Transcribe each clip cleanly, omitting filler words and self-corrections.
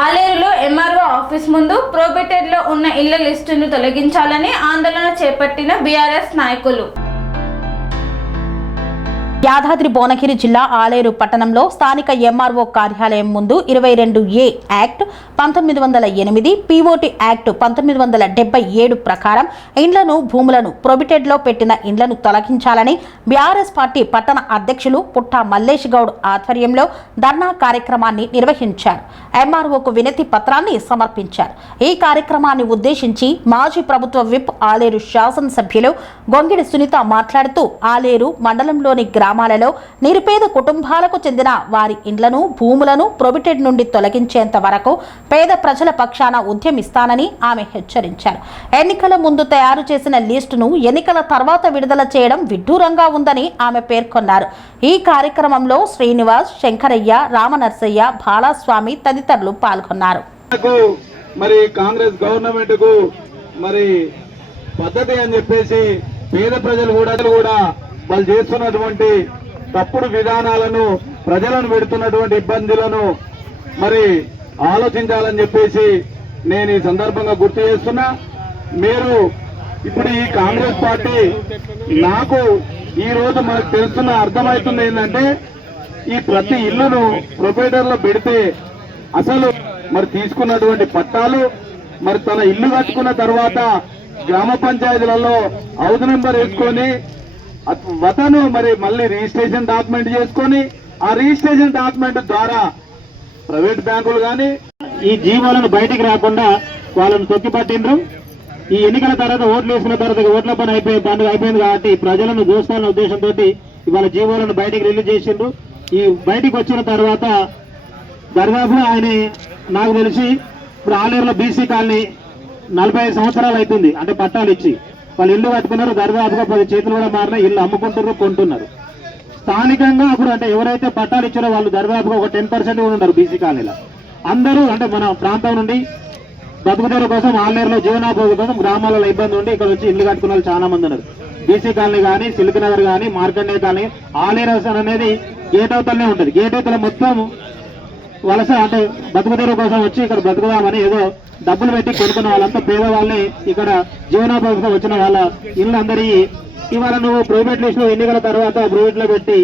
ఆలేరులో MRO office ముందు ప్రోబిటెడ్లో ఉన్న ఇళ్ల లిస్టును తొలగించాలని ఆందోళన చేపట్టిన బీఆర్ఎస్ నాయకులు. యాదాద్రి భువనగిరి జిల్లా ఆలేరు పట్టణంలో స్థానిక ఎంఆర్ఓ కార్యాలయం ముందు 22A యాక్ట్ 1908, పిఓటి యాక్ట్ 1977 ప్రకారం ఇండ్లను భూములను ప్రొబిటెడ్లో పెట్టిన ఇండ్లను తొలగించాలని బీఆర్ఎస్ పార్టీ పట్టణ అధ్యక్షులు పుట్టా మల్లేష్ గౌడ్ ఆధ్వర్యంలో ధర్నా కార్యక్రమాన్ని నిర్వహించారు. ఎంఆర్ఓకు వినతి పత్రాన్ని సమర్పించారు. ఈ కార్యక్రమాన్ని ఉద్దేశించి మాజీ ప్రభుత్వ విప్ ఆలేరు శాసనసభ్యులు గొంగిడి సునీత మాట్లాడుతూ ఆలేరు మండలంలోని గ్రామాలలో నిరుపేద కుటుంబాలకు చెందిన వారి ఇండ్లను భూములను ప్రొబిటెడ్ నుండి తొలగించేంత వరకు పేద ప్రజల పక్షాన ఉద్యమిస్తానని ఆమె హెచ్చరించారు. ఎన్నికల ముందు తయారు చేసిన లిస్టును ఎన్నికల తర్వాత విడుదల చేయడం విడ్డూరంగా ఉందని ఆమె పేర్కొన్నారు. ఈ కార్యక్రమంలో శ్రీనివాస్, శంకరయ్య, రామనర్సయ్య, బాలస్వామి తదితరులు పాల్గొన్నారు. మరి కాంగ్రెస్ గవర్నమెంట్ కు మరి పద్ధతి అని చెప్పేసి పేద ప్రజలు కూడా వాళ్ళు చేస్తున్నటువంటి తప్పుడు విధానాలను, ప్రజలను పెడుతున్నటువంటి ఇబ్బందులను మరి ఆలోచించాలని చెప్పేసి నేను ఈ సందర్భంగా గుర్తు చేస్తున్నా. మీరు ఇప్పుడు ఈ కాంగ్రెస్ పార్టీ నాకు ఈ రోజు మనకు తెలుస్తున్న అర్థమవుతుంది ఏంటంటే ఈ ప్రతి ఇల్లును ప్రొపరేటర్లో పెడితే అసలు మరి తీసుకున్నటువంటి పట్టాలు మరి తన ఇల్లు కట్టుకున్న తర్వాత గ్రామ పంచాయతీలలో హౌస్ నెంబర్ వేసుకొని వతను మరి మళ్ళీ రిజిస్ట్రేషన్ డాక్యుమెంట్ చేసుకొని ఆ రిజిస్ట్రేషన్ డాక్యుమెంట్ ద్వారా ప్రైవేట్ బ్యాంకులు కానీ ఈ జీవోలను బయటికి రాకుండా వాళ్ళను తొక్కిపట్టిండ్రు. ఈ ఎన్నికల తర్వాత ఓట్లు వేసుకున్న తర్వాత ఓట్ల పని అయిపోయింది కాబట్టి ప్రజలను దోస్తాలన్న ఉద్దేశంతో ఇవాళ జీవోలను బయటికి రిలీజ్ చేసిండ్రు. ఈ బయటికి వచ్చిన తర్వాత దర్దాపు ఆయన నాకు తెలిసి ఇప్పుడు ఆలేరులో బీసీ కాలనీ 45 సంవత్సరాలు అవుతుంది అంటే పట్టాలు ఇచ్చి వాళ్ళు ఇల్లు కట్టుకున్నారు. దర్దాపుగా 10 చేతులు కూడా మారినా ఇల్లు అమ్ముకుంటారు, కొంటున్నారు. స్థానికంగా అప్పుడు అంటే ఎవరైతే పట్టాలు ఇచ్చారో వాళ్ళు దర్దాపుగా ఒక 10% కూడా ఉన్నారు బీసీ కాలనీలో. అందరూ అంటే మన ప్రాంతం నుండి బతుకుదల కోసం ఆలేరులో జీవనోపాధి కోసం గ్రామాలలో ఇబ్బంది ఉండి ఇక్కడ వచ్చి ఇల్లు కట్టుకున్న వాళ్ళు చాలా మంది ఉన్నారు. బీసీ కాలనీ కానీ, సిల్క్ నగర్ కానీ, మార్కండే కాలనీ, ఆలేరు అనేది గేట్ అవతలనే ఉంటుంది. గేట్ అవతల మొత్తం వలస అంటే బతుకుదల కోసం వచ్చి ఇక్కడ బతుకుదామని ఏదో డబ్బులు పెట్టి కొనుక్కున్న వాళ్ళంతా పేదవాళ్ళని ఇక్కడ జీవనోపాధిగా వచ్చిన వాళ్ళ ఇల్లు అందరి ఇవాళ నువ్వు ప్రైవేట్ లిస్ట్ లో ఎన్నికల తర్వాత ప్రైవేట్ లో పెట్టి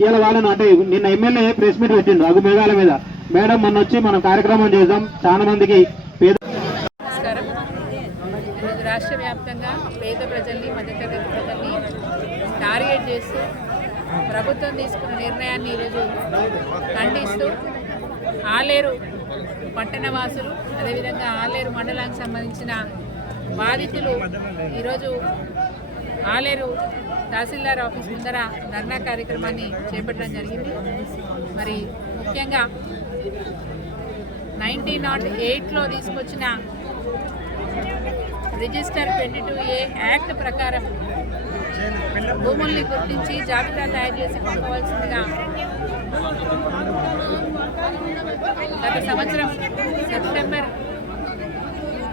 ఇవాళ వాళ్ళను అంటే నిన్న ఎమ్మెల్యే ప్రెస్ మీట్ పెట్టిండు అగు మేఘాల మీద. మేడం మొన్న వచ్చి మనం కార్యక్రమం చేద్దాం చాలా మందికి పేద రాష్ట్ర వ్యాప్తంగా పేద ప్రజల్ని, మధ్యతరగతి ప్రజల్ని టార్గెట్ చేస్తూ ప్రభుత్వం తీసుకున్న నిర్ణయాన్ని ఈరోజు ఖండిస్తూ ఆలేరు పట్టణవాసులు అదేవిధంగా ఆలేరు మండలానికి సంబంధించిన బాధితులు ఈరోజు ఆలేరు తహసీల్దార్ ఆఫీస్ ముందర ధర్నా కార్యక్రమాన్ని చేపట్టడం జరిగింది. మరి ముఖ్యంగా 1908లో తీసుకొచ్చిన రిజిస్టర్ 22A యాక్ట్ ప్రకారం భూముల్ని గుర్తించి జాబితా తయారు చేసి పంపవలసిందిగా గత సంవత్సరం సెప్టెంబర్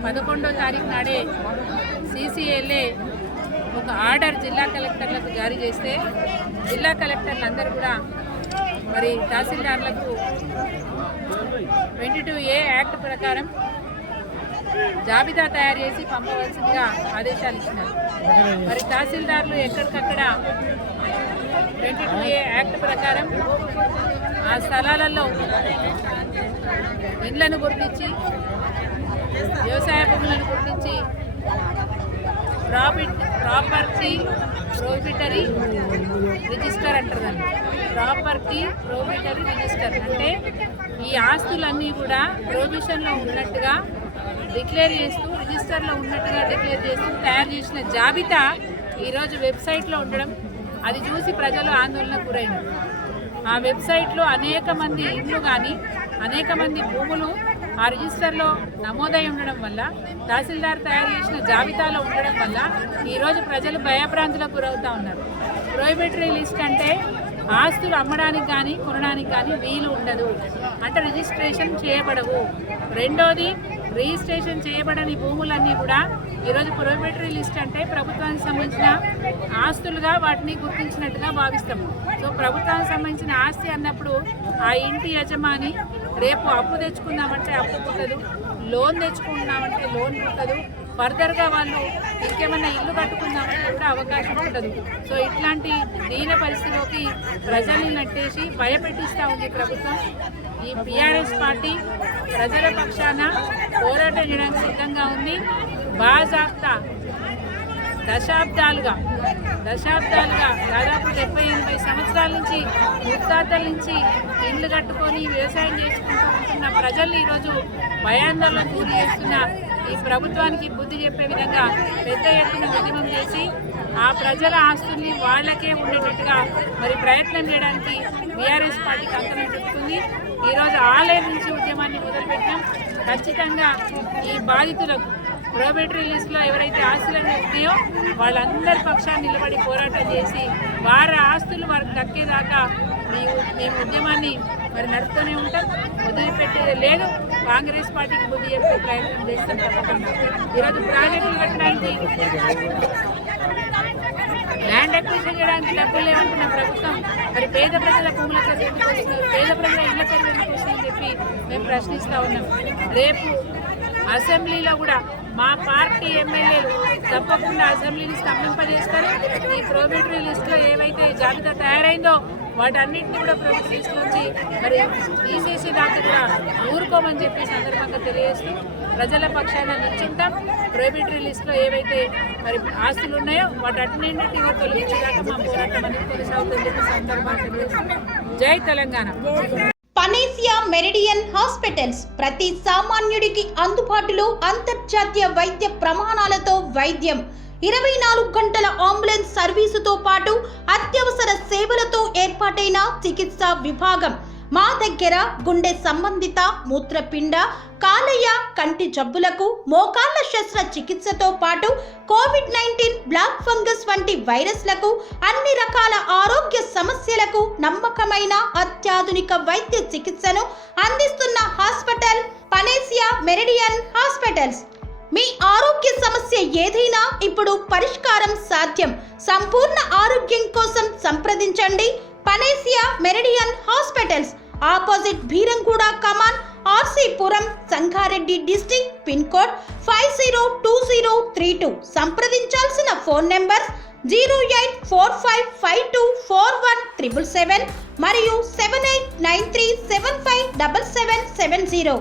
11వ తారీఖు నాడే CCLA ఒక ఆర్డర్ జిల్లా కలెక్టర్లకు జారీ చేస్తే జిల్లా కలెక్టర్లందరూ కూడా మరి తహసీల్దార్లకు 22A యాక్ట్ ప్రకారం జాబితా తయారు చేసి పంపవలసిందిగా ఆదేశాలు ఇచ్చినారు. మరి తహసీల్దార్లు ఎక్కడికక్కడ 22A యాక్ట్ ప్రకారం ఆ స్థలాలలో ఇండ్లను గుర్తించి వ్యవసాయ భూములను గుర్తించి ప్రాపర్టీ ప్రొబిటరీ రిజిస్టర్ అంటారు దాన్ని. ప్రాపర్టీ ప్రొబిటరీ రిజిస్టర్ అంటే ఈ ఆస్తులన్నీ కూడా ప్రొబిషన్లో ఉన్నట్టుగా డిక్లేర్ చేస్తూ రిజిస్టర్లో ఉన్నట్టుగా డిక్లేర్ చేస్తూ తయారు చేసిన జాబితా ఈరోజు వెబ్సైట్లో ఉండడం, అది చూసి ప్రజలు ఆందోళనకు గురైనారు. ఆ వెబ్సైట్లో అనేక మంది ఇండ్లు కానీ అనేక మంది భూములు ఆ రిజిస్టర్లో నమోదై ఉండడం వల్ల, తహసీల్దార్ తయారు చేసిన జాబితాలో ఉండడం వల్ల ఈరోజు ప్రజలు భయభ్రాంతులకు గురవుతూ ఉన్నారు. ప్రొహిబిటరీ లిస్ట్ అంటే ఆస్తులు అమ్మడానికి కానీ కొనడానికి కానీ వీలు ఉండదు, అంటే రిజిస్ట్రేషన్ చేయబడవు. రెండోది, రిజిస్ట్రేషన్ చేయబడని భూములన్నీ కూడా ఈరోజు ప్రొహిబిటరీ లిస్ట్ అంటే ప్రభుత్వానికి సంబంధించిన ఆస్తులుగా వాటిని గుర్తించినట్టుగా భావిస్తాము. సో ప్రభుత్వానికి సంబంధించిన ఆస్తి అన్నప్పుడు ఆ ఇంటి యజమాని రేపు అప్పు తెచ్చుకుందామంటే అప్పు పుట్టదు, లోన్ తెచ్చుకుంటున్నామంటే లోన్ పుట్టదు, ఫర్దర్గా వాళ్ళు ఇంకేమైనా ఇల్లు కట్టుకుందామంటే కూడా అవకాశం ఉండదు. సో ఇట్లాంటి దీన పరిస్థితిలోకి ప్రజల్ని నట్టేసి భయపెట్టిస్తూ ఉంది ప్రభుత్వం. ఈ బీఆర్ఎస్ పార్టీ ప్రజల పక్షాన పోరాటం చేయడానికి సిద్ధంగా ఉంది. బాజాప్తా దశాబ్దాలుగా దాదాపు 70-80 సంవత్సరాల నుంచి ముత్తాతల నుంచి ఇల్లు కట్టుకొని వ్యవసాయం చేసుకుంటున్న ప్రజల్ని ఈరోజు భయాందోళన గురి చేస్తున్న ఈ ప్రభుత్వానికి బుద్ధి చెప్పే విధంగా పెద్ద ఎత్తున ఉద్యమం చేసి ఆ ప్రజల ఆస్తుల్ని వాళ్ళకే ఉండేటట్టుగా మరి ప్రయత్నం చేయడానికి బీఆర్ఎస్ పార్టీకి అంతరం చెప్తుంది. ఈరోజు ఆలయం నుంచి ఉద్యమాన్ని మొదలుపెట్టాం. ఖచ్చితంగా ఈ బాధితులకు ప్రోబేటరీ లిస్టులో ఎవరైతే ఆస్తులన్నీ ఉన్నాయో వాళ్ళందరి పక్షాన్ని నిలబడి పోరాటం చేసి వారి ఆస్తులు వారికి దక్కేదాకా మేము ఉద్యమాన్ని మరి నడుపుతూనే ఉంటాం. వదిలిపెట్టేది లేదు. కాంగ్రెస్ పార్టీకి బుద్ధి చెప్పే ప్రయత్నం చేస్తాం తప్పకుండా. ఈరోజు ప్రాజెక్టులు కట్టడానికి ల్యాండ్ అక్విజిషన్ చేయడానికి డబ్బులు లేవంటున్న ప్రభుత్వం మరి పేద ప్రజల భూములకు ఎందుకు వస్తున్నారు, పేద ప్రజల ఇళ్ల ఖరీదు ఎందుకు వస్తుందని చెప్పి మేము ప్రశ్నిస్తూ ఉన్నాం. రేపు అసెంబ్లీలో కూడా మా పార్టీ ఎమ్మెల్యేలు తప్పకుండా అసెంబ్లీని స్తంభింపజేస్తారు. ఈ ప్రోబేటరీ లిస్టులో ఏవైతే జాబితా తయారైందో వాటన్నింటినీ కూడా ప్రోబేటరీ లిస్టు నుంచి మరి తీసేసి దాకా కూడా ఊరుకోమని చెప్పి సందర్భంగా తెలియజేస్తూ ప్రజల పక్షాన నిల్చుంటాం. ప్రోబేటరీ లిస్టులో ఏవైతే మరి ఆస్తులు ఉన్నాయో వాటన్నింటినీ కూడా తొలగించేదాకా మా పోరాటం అనేది కొనసాగుతుందని చెప్పి సందర్భంగా తెలియజేస్తాం. జై తెలంగాణ. పనేసియా మెరిడియన్ హాస్పిటల్స్ ప్రతి సామాన్యుడికి అందుబాటులో అంతర్జాతీయ వైద్య ప్రమాణాలతో వైద్యం, 24 గంటల అంబులెన్స్ సర్వీసుతో పాటు అత్యవసర సేవలతో ఏర్పాటైన చికిత్సా విభాగం. మా దగ్గర గుండె సంబంధిత, మూత్రపిండ, కాలేయ, కంటి జబ్బులకు, మోకాళ్ల శస్త్ర చికిత్సతో పాటు కోవిడ్-19, బ్లాక్ ఫంగస్ వంటి వైరస్లకు, అన్ని రకాల ఆరోగ్య సమస్యలకు నమ్మకమైన అత్యాధునిక వైద్య చికిత్సను అందిస్తున్న హాస్పిటల్ పనేసియా మెరిడియన్ హాస్పిటల్స్. మీ ఆరోగ్య సమస్య ఏదైనా ఇప్పుడు పరిష్కారం సాధ్యం. సంపూర్ణ ఆరోగ్యం కోసం సంప్రదించండి Panacea Meridian Hospitals, opposite Bheeramguda Kaman, RC Puram, Sangareddy district, pin code 502032. సంప్రదించాల్సిన ఫోన్ నెంబర్ 0845524177 మరియు 7893757770.